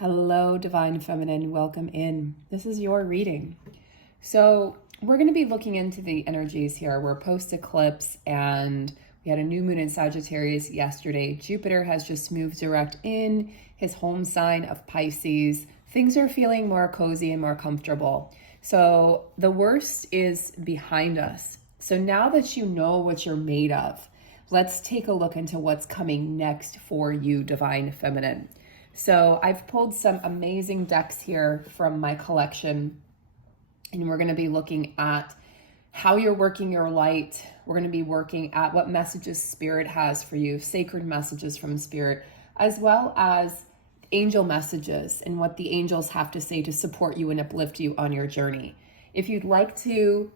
Hello, Divine Feminine. Welcome in. This is your reading. So we're going to be looking into the energies here. We're post-eclipse and we had a new moon in Sagittarius yesterday. Jupiter has just moved direct in his home sign of Pisces. Things are feeling more cozy and more comfortable. So the worst is behind us. So now that you know what you're made of, let's take a look into what's coming next for you, Divine Feminine. So I've pulled some amazing decks here from my collection, and we're going to be looking at how you're working your light. We're going to be working at what messages Spirit has for you, sacred messages from Spirit, as well as angel messages and what the angels have to say to support you and uplift you on your journey. If you'd like to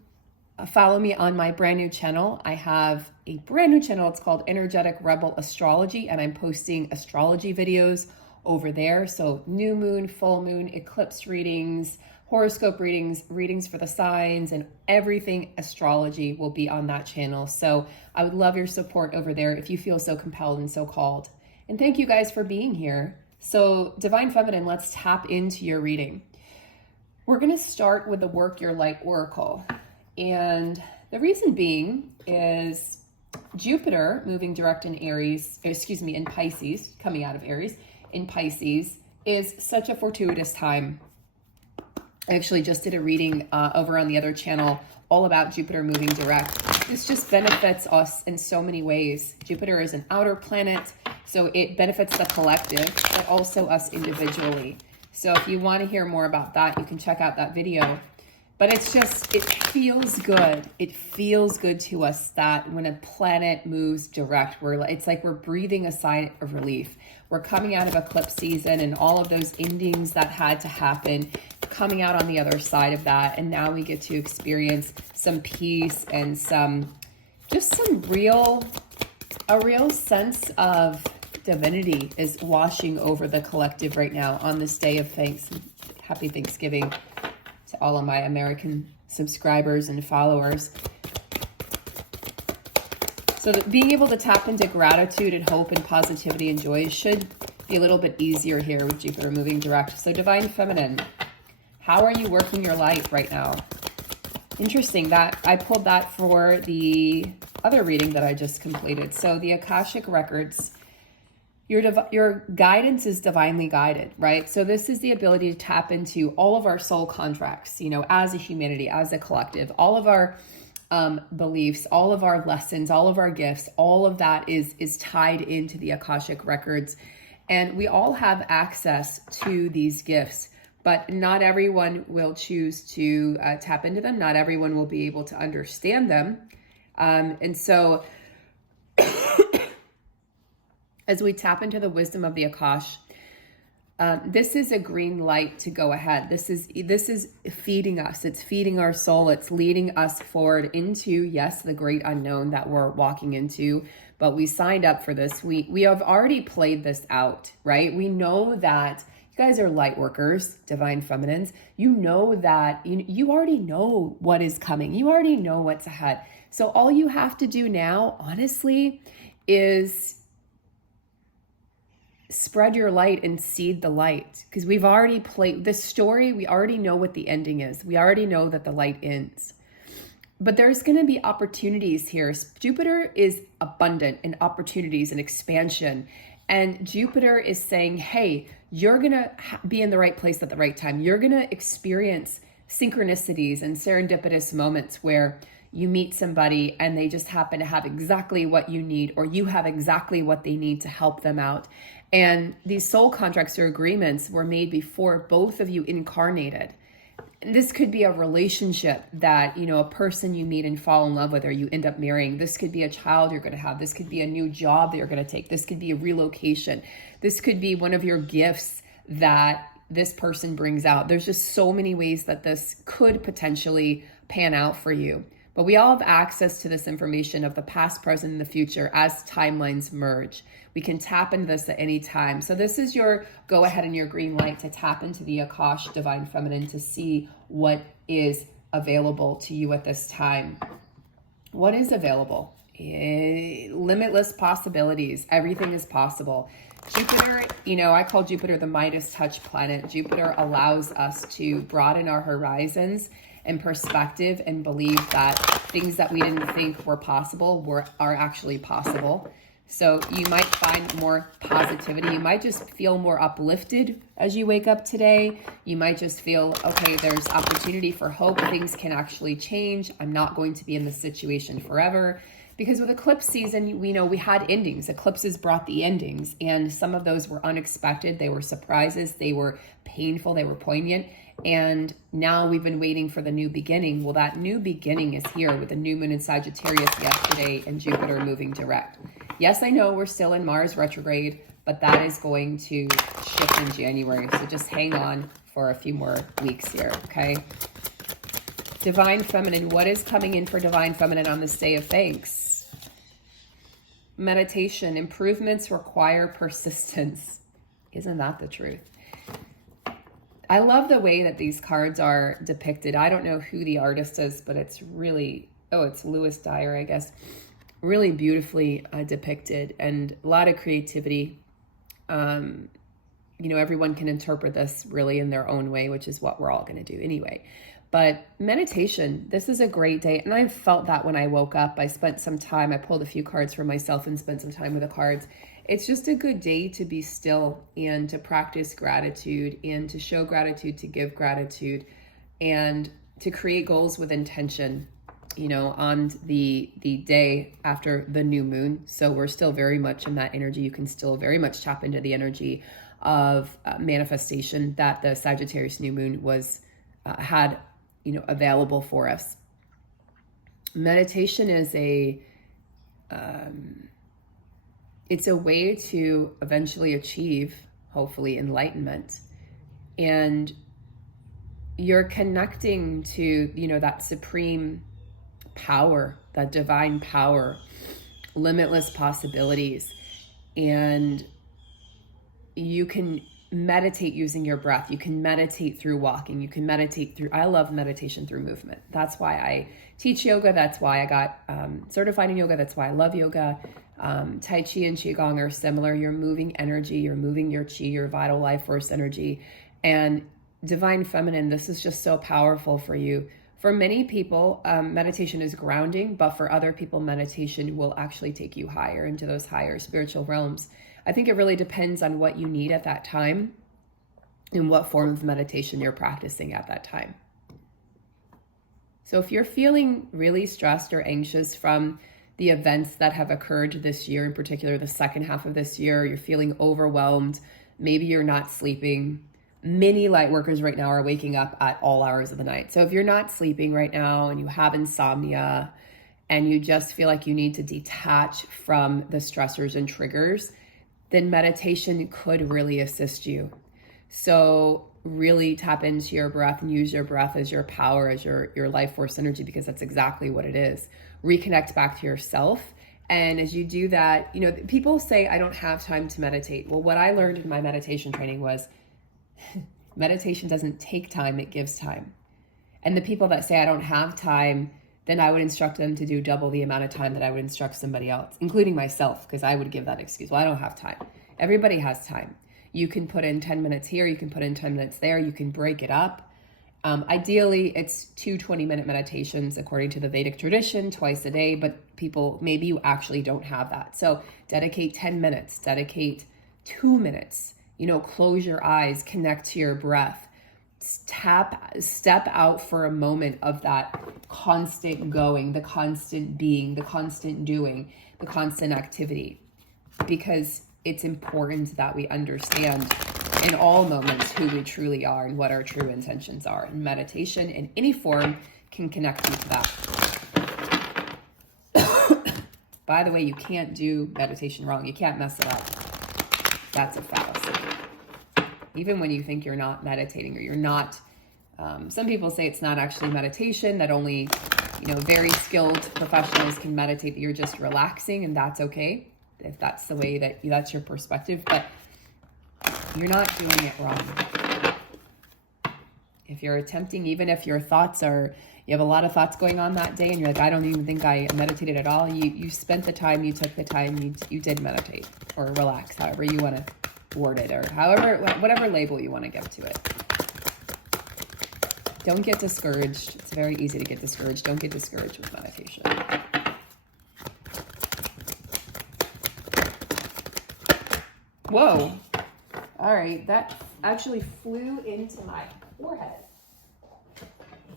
follow me on my brand new channel, I have a brand new channel. It's called Energetic Rebel Astrology, and I'm posting astrology videos over there. So new moon, full moon, eclipse readings, horoscope readings, readings for the signs, and everything astrology will be on that channel. So I would love your support over there if you feel so compelled and so called. And thank you guys for being here. So Divine Feminine, let's tap into your reading. We're going to start with the Work Your Light Oracle. And the reason being is Jupiter moving direct in in Pisces, coming out of Aries, in Pisces is such a fortuitous time. I actually just did a reading over on the other channel all about Jupiter moving direct. This just benefits us in so many ways. Jupiter is an outer planet, so it benefits the collective, but also us individually. So if you want to hear more about that, you can check out that video. But it's just, it feels good. It feels good to us that when a planet moves direct, it's like we're breathing a sigh of relief. We're coming out of eclipse season and all of those endings that had to happen, coming out on the other side of that. And now we get to experience some peace and a real sense of divinity is washing over the collective right now on this day of thanks. Happy Thanksgiving to all of my American subscribers and followers. So that being able to tap into gratitude and hope and positivity and joy should be a little bit easier here with Jupiter moving direct. So Divine Feminine, how are you working your light right now? Interesting that I pulled that for the other reading that I just completed. So the Akashic records, your guidance is divinely guided, right? So this is the ability to tap into all of our soul contracts, as a humanity, as a collective, all of our beliefs, all of our lessons, all of our gifts, all of that is tied into the Akashic records. And we all have access to these gifts, but not everyone will choose to tap into them. Not everyone will be able to understand them. And so as we tap into the wisdom of the Akash, this is a green light to go ahead. This is feeding us. It's feeding our soul. It's leading us forward into, yes, the great unknown that we're walking into. But we signed up for this. We have already played this out, right? We know that you guys are light workers, Divine Feminines. You know that you already know what is coming. You already know what's ahead. So all you have to do now, honestly, is spread your light and seed the light, because we've already played this story. We already know what the ending is. We already know that the light ends, but there's going to be opportunities here. Jupiter is abundant in opportunities and expansion, and Jupiter is saying, hey, you're going to be in the right place at the right time. You're going to experience synchronicities and serendipitous moments where you meet somebody and they just happen to have exactly what you need, or you have exactly what they need to help them out. And these soul contracts or agreements were made before both of you incarnated. And this could be a relationship that, a person you meet and fall in love with, or you end up marrying. This could be a child you're going to have. This could be a new job that you're going to take. This could be a relocation. This could be one of your gifts that this person brings out. There's just so many ways that this could potentially pan out for you. But we all have access to this information of the past, present, and the future as timelines merge. We can tap into this at any time. So this is your go ahead and your green light to tap into the Akash, Divine Feminine, to see what is available to you at this time. What is available? Limitless possibilities. Everything is possible. Jupiter, you know, I call Jupiter the Midas touch planet. Jupiter allows us to broaden our horizons and perspective and believe that things that we didn't think were possible are actually possible. So you might find more positivity. You might just feel more uplifted as you wake up today. You might just feel, okay, there's opportunity for hope. Things can actually change. I'm not going to be in this situation forever. Because with eclipse season, we know we had endings. Eclipses brought the endings, and some of those were unexpected. They were surprises. They were painful. They were poignant. And now we've been waiting for the new beginning. Well, that new beginning is here with the new moon in Sagittarius yesterday and Jupiter moving direct. Yes, I know we're still in Mars retrograde, but that is going to shift in January. So just hang on for a few more weeks here, okay? Divine Feminine, what is coming in for Divine Feminine on this day of thanks? Meditation, improvements require persistence. Isn't that the truth? I love the way that these cards are depicted. I don't know who the artist is, but it's really, it's Lewis Dyer, I guess. Really beautifully depicted and a lot of creativity. You know, everyone can interpret this really in their own way, which is what we're all going to do anyway. But meditation, this is a great day. And I felt that when I woke up. I spent some time, I pulled a few cards for myself and spent some time with the cards. It's just a good day to be still and to practice gratitude and to show gratitude, to give gratitude, and to create goals with intention, you know, on the day after the new moon. So we're still very much in that energy. You can still very much tap into the energy of manifestation that the Sagittarius new moon was had, you know, available for us. Meditation is it's a way to eventually achieve, hopefully, enlightenment. And you're connecting to, you know, that supreme power, that divine power, limitless possibilities. And you can meditate using your breath. You can meditate through walking. You can meditate through, I love meditation through movement. That's why I teach yoga. That's why I got certified in yoga. That's why I love yoga. Tai Chi and Qigong are similar. You're moving energy. You're moving your Qi, your vital life force energy. And Divine Feminine, this is just so powerful for you. For many people, meditation is grounding, but for other people, meditation will actually take you higher into those higher spiritual realms. I think it really depends on what you need at that time and what form of meditation you're practicing at that time. So if you're feeling really stressed or anxious from the events that have occurred this year, in particular the second half of this year, you're feeling overwhelmed, maybe you're not sleeping. Many light workers right now are waking up at all hours of the night. So if you're not sleeping right now and you have insomnia and you just feel like you need to detach from the stressors and triggers, then meditation could really assist you. So really tap into your breath and use your breath as your power, as your life force energy, because that's exactly what it is. Reconnect back to yourself. And as you do that, you know, people say, I don't have time to meditate. Well, what I learned in my meditation training was meditation doesn't take time, it gives time. And the people that say, I don't have time, then I would instruct them to do double the amount of time that I would instruct somebody else, including myself, because I would give that excuse. Well, I don't have time. Everybody has time. You can put in 10 minutes here, you can put in 10 minutes there, you can break it up. Ideally, it's 2 20-minute meditations according to the Vedic tradition, twice a day, but people, maybe you actually don't have that. So dedicate 10 minutes, dedicate 2 minutes, you know, close your eyes, connect to your breath. Step out for a moment of that constant going, the constant being, the constant doing, the constant activity, because it's important that we understand in all moments who we truly are and what our true intentions are. And meditation in any form can connect you to that. By the way, you can't do meditation wrong. You can't mess it up. That's a fallacy. Even when you think you're not meditating or you're not, some people say it's not actually meditation, that only, you know, very skilled professionals can meditate, that you're just relaxing, and that's okay if that's the way that that's your perspective, but you're not doing it wrong. If you're attempting, even if your thoughts are, you have a lot of thoughts going on that day and you're like, I don't even think I meditated at all. You spent the time, you took the time, you did meditate or relax, however you want to word it, or whatever label you want to give to it. Don't get discouraged. It's very easy to get discouraged. Don't get discouraged with meditation. Whoa. All right, that actually flew into my forehead.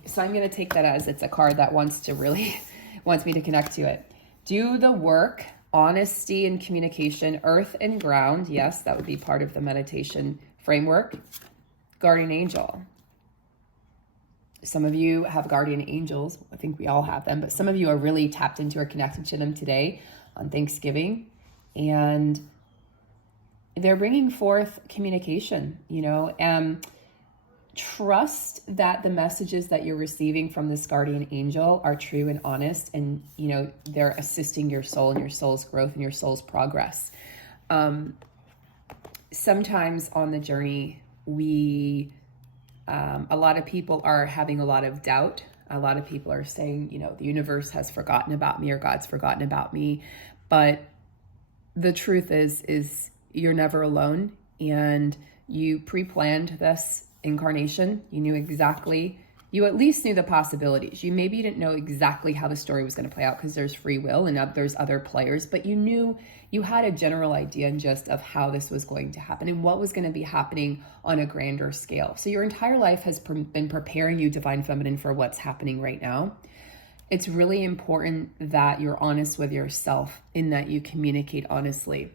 So I'm going to take that as it's a card that wants me to connect to it. Do the work, honesty and communication, earth and ground. Yes, that would be part of the meditation framework. Guardian angel. Some of you have guardian angels. I think we all have them, but some of you are really tapped into or connected to them today on Thanksgiving. And they're bringing forth communication, trust that the messages that you're receiving from this guardian angel are true and honest, and they're assisting your soul and your soul's growth and your soul's progress. Sometimes on the journey, a lot of people are having a lot of doubt. A lot of people are saying, the universe has forgotten about me or God's forgotten about me. But the truth is you're never alone, and you pre-planned this incarnation. You at least knew the possibilities. You maybe didn't know exactly how the story was going to play out because there's free will and there's other players, but you had a general idea and just of how this was going to happen and what was going to be happening on a grander scale. So your entire life has been preparing you, Divine Feminine, for what's happening right now. It's really important that you're honest with yourself, in that you communicate honestly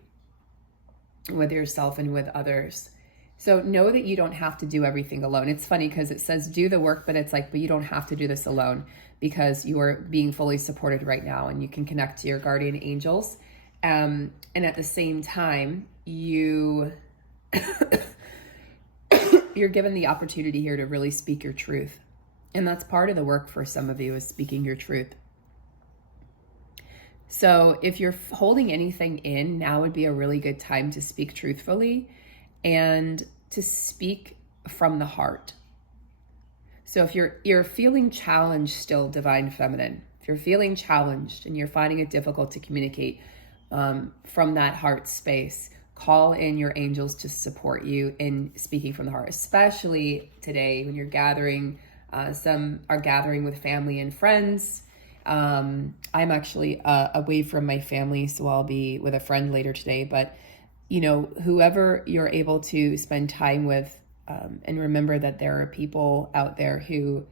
with yourself and with others. So know that you don't have to do everything alone. It's funny because it says do the work, but it's like, but you don't have to do this alone, because you are being fully supported right now, and you can connect to your guardian angels. And at the same time, you're given the opportunity here to really speak your truth. And that's part of the work for some of you, is speaking your truth. So if you're holding anything in, now would be a really good time to speak truthfully and to speak from the heart. So if you're feeling challenged still, Divine Feminine, if you're feeling challenged and you're finding it difficult to communicate from that heart space, call in your angels to support you in speaking from the heart, especially today when you're gathering. Some are gathering with family and friends. I'm actually away from my family, so I'll be with a friend later today. But, whoever you're able to spend time with, and remember that there are people out there who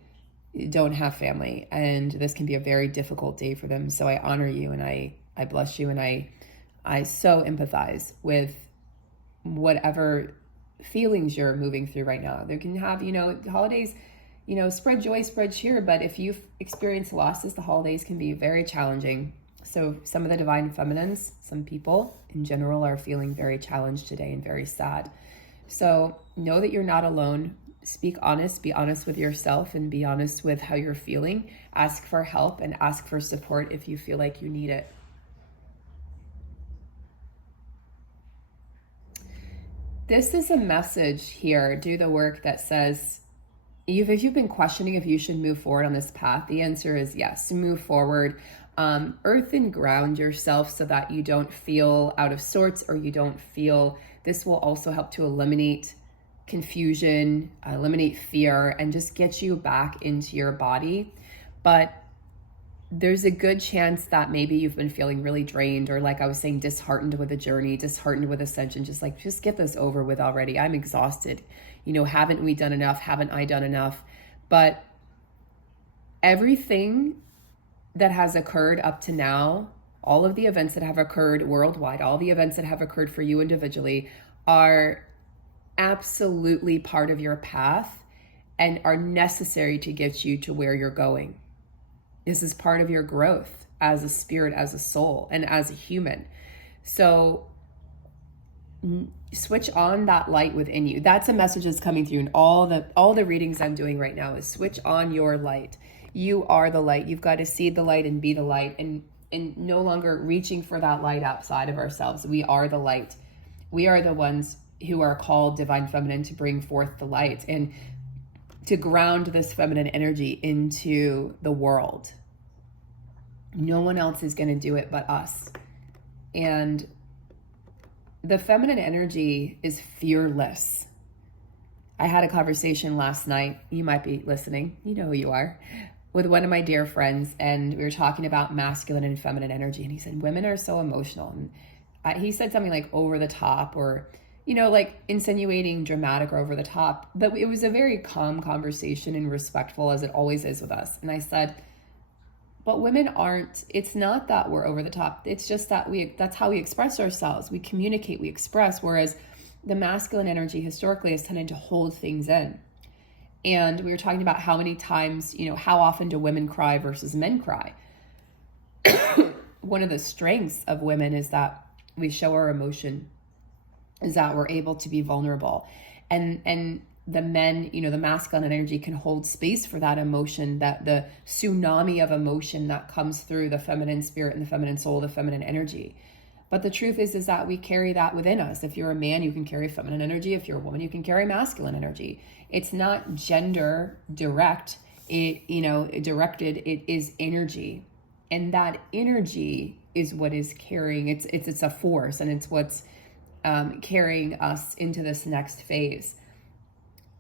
don't have family, and this can be a very difficult day for them. So I honor you, and I bless you, and I so empathize with whatever feelings you're moving through right now. There can have, holidays, spread joy, spread cheer. But if you've experienced losses, the holidays can be very challenging. So some of the Divine Feminines, some people in general, are feeling very challenged today and very sad. So know that you're not alone. Speak honest, be honest with yourself, and be honest with how you're feeling. Ask for help and ask for support if you feel like you need it. This is a message here, do the work, that says, if you've been questioning if you should move forward on this path, the answer is yes. Move forward. Earth and ground yourself so that you don't feel out of sorts, or you don't feel. This will also help to eliminate confusion, eliminate fear, and just get you back into your body. But there's a good chance that maybe you've been feeling really drained, or, like I was saying, disheartened with the journey, disheartened with ascension. Just get this over with already. I'm exhausted. Haven't we done enough? Haven't I done enough? But everything that has occurred up to now, all of the events that have occurred worldwide, all the events that have occurred for you individually, are absolutely part of your path and are necessary to get you to where you're going. This is part of your growth as a spirit, as a soul, and as a human. So switch on that light within you. That's a message that's coming through in all the readings I'm doing right now, is switch on your light. You are the light. You've got to see the light and be the light, and no longer reaching for that light outside of ourselves. We are the light. We are the ones who are called Divine Feminine to bring forth the light. And to ground this feminine energy into the world. No one else is going to do it but us. And the feminine energy is fearless. I had a conversation last night, you might be listening, you know who you are, with one of my dear friends, and we were talking about masculine and feminine energy, and he said, women are so emotional. And he said something like over the top, or, you know, like insinuating dramatic or over the top, but it was a very calm conversation and respectful, as it always is with us. And I said, but women aren't, it's not that we're over the top. It's just that that's how we express ourselves. We communicate, we express, whereas the masculine energy historically has tended to hold things in. And we were talking about how many times, you know, how often do women cry versus men cry? One of the strengths of women is that we show our emotion, is that we're able to be vulnerable. And the men, you know, the masculine energy can hold space for that emotion, that the tsunami of emotion that comes through the feminine spirit and the feminine soul, the feminine energy. But the truth is that we carry that within us. If you're a man, you can carry feminine energy. If you're a woman, you can carry masculine energy. It's not gender directed. It is energy. And that energy is what is carrying, it's a force, and it's what's carrying us into this next phase.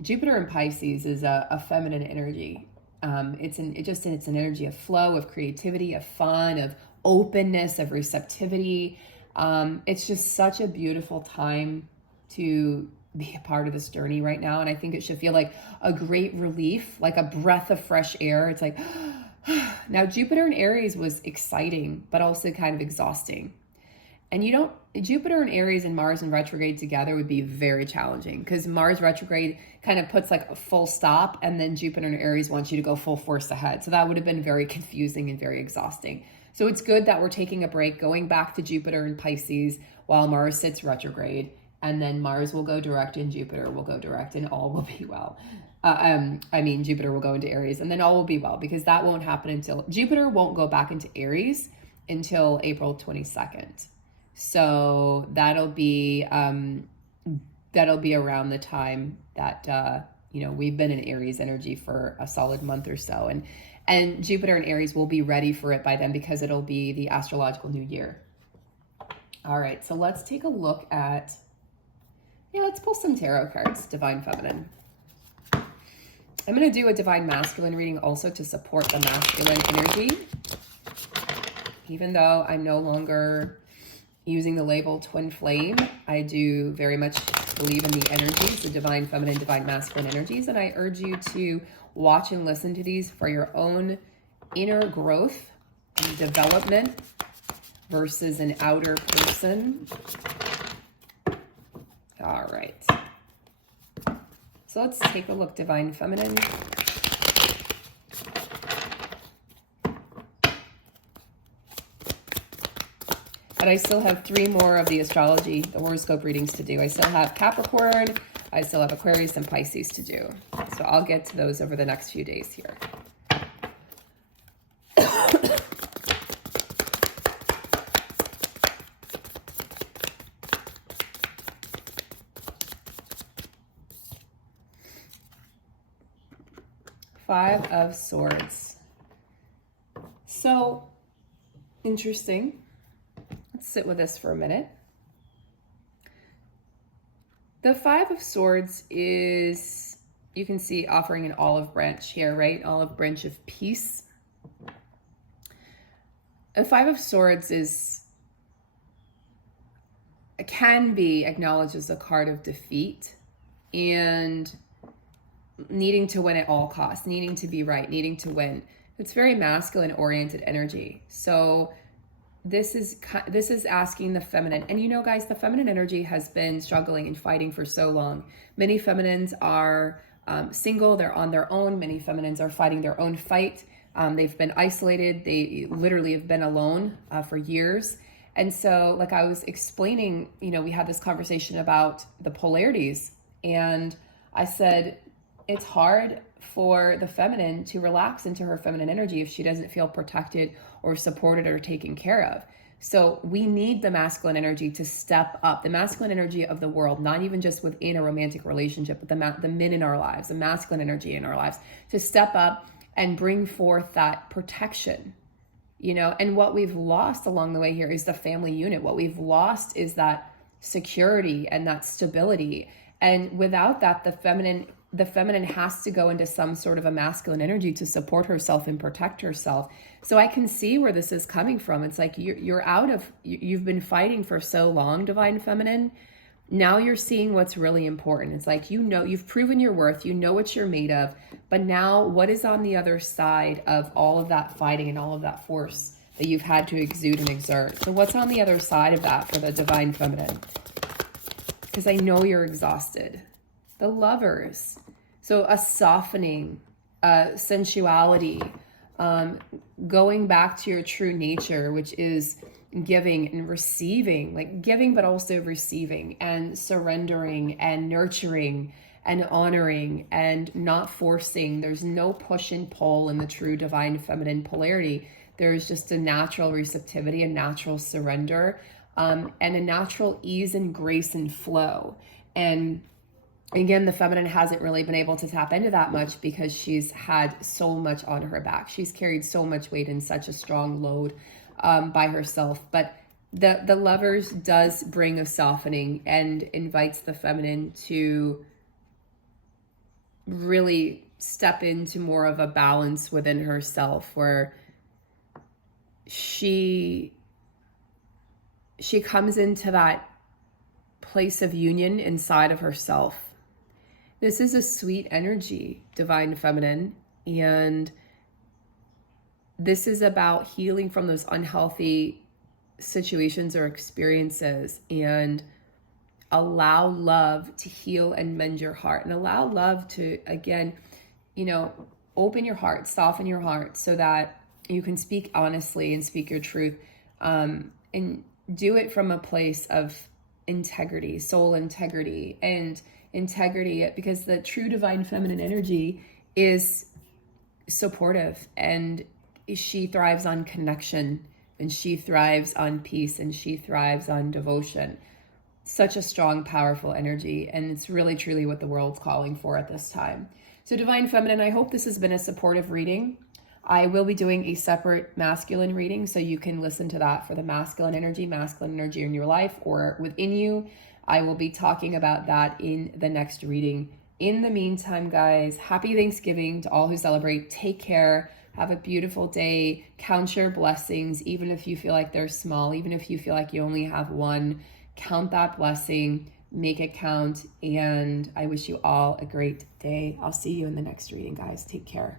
Jupiter in Pisces is a feminine energy. It's an energy of flow, of creativity, of fun, of openness, of receptivity. It's just such a beautiful time to be a part of this journey right now. And I think it should feel like a great relief, like a breath of fresh air. It's like, now Jupiter in Aries was exciting, but also kind of exhausting. And Jupiter in Aries and Mars in retrograde together would be very challenging, because Mars retrograde kind of puts like a full stop, and then Jupiter in Aries wants you to go full force ahead. So that would have been very confusing and very exhausting. So it's good that we're taking a break, going back to Jupiter in Pisces while Mars sits retrograde, and then Mars will go direct and Jupiter will go direct, and all will be well. Jupiter will go into Aries, and then all will be well, because that won't happen until Jupiter won't go back into Aries until April 22nd. So that'll be around the time that we've been in Aries energy for a solid month or so, and Jupiter in Aries will be ready for it by then, because it'll be the astrological new year. All right, so let's take a look at, let's pull some tarot cards, Divine Feminine. I'm going to do a Divine Masculine reading also to support the masculine energy. Even though I'm no longer using the label Twin Flame, I do very much believe in the energies, the Divine Feminine, Divine Masculine energies, and I urge you to watch and listen to these for your own inner growth and development versus an outer person. All right. So let's take a look, Divine Feminine. But I still have 3 more of the astrology, the horoscope readings to do. I still have Capricorn, I still have Aquarius and Pisces to do. So I'll get to those over the next few days here. Five of Swords. So interesting. Let's sit with this for a minute. The Five of Swords is, you can see, offering an olive branch here, right? Olive branch of peace. A Five of Swords can be acknowledged as a card of defeat and needing to win at all costs, needing to be right, needing to win. It's very masculine oriented energy. So this is asking the feminine. And you know, guys, the feminine energy has been struggling and fighting for so long. Many feminines are single, they're on their own. Many feminines are fighting their own fight. They've been isolated. They literally have been alone for years. And so, like I was explaining, we had this conversation about the polarities, and I said, it's hard for the feminine to relax into her feminine energy if she doesn't feel protected or supported or taken care of. So we need the masculine energy to step up, the masculine energy of the world, not even just within a romantic relationship, but the men in our lives, the masculine energy in our lives, to step up and bring forth that protection, you know. And what we've lost along the way here is the family unit. What we've lost is that security and that stability. And without that, the feminine has to go into some sort of a masculine energy to support herself and protect herself. So I can see where this is coming from. It's like you've been fighting for so long, divine feminine. Now you're seeing what's really important. It's like, you know, you've proven your worth, you know what you're made of, but now what is on the other side of all of that fighting and all of that force that you've had to exude and exert? So what's on the other side of that for the divine feminine? Because I know you're exhausted. The Lovers. So a softening, sensuality, going back to your true nature, which is giving and receiving, like giving, but also receiving, and surrendering and nurturing and honoring and not forcing. There's no push and pull in the true divine feminine polarity. There's just a natural receptivity, a natural surrender, and a natural ease and grace and flow. And again, the feminine hasn't really been able to tap into that much because she's had so much on her back. She's carried so much weight and such a strong load by herself. But the Lovers does bring a softening and invites the feminine to really step into more of a balance within herself, where she comes into that place of union inside of herself. This is a sweet energy, divine feminine, and this is about healing from those unhealthy situations or experiences, and allow love to heal and mend your heart, and allow love to, again, you know, open your heart, soften your heart, so that you can speak honestly and speak your truth, and do it from a place of integrity, soul integrity, and integrity, because the true divine feminine energy is supportive, and she thrives on connection, and she thrives on peace, and she thrives on devotion. Such a strong, powerful energy, and it's really truly what the world's calling for at this time. So divine feminine, I hope this has been a supportive reading. I will be doing a separate masculine reading, so you can listen to that for the masculine energy in your life or within you. I will be talking about that in the next reading. In the meantime, guys, happy Thanksgiving to all who celebrate. Take care. Have a beautiful day. Count your blessings, even if you feel like they're small, even if you feel like you only have one. Count that blessing, make it count, and I wish you all a great day. I'll see you in the next reading, guys. Take care.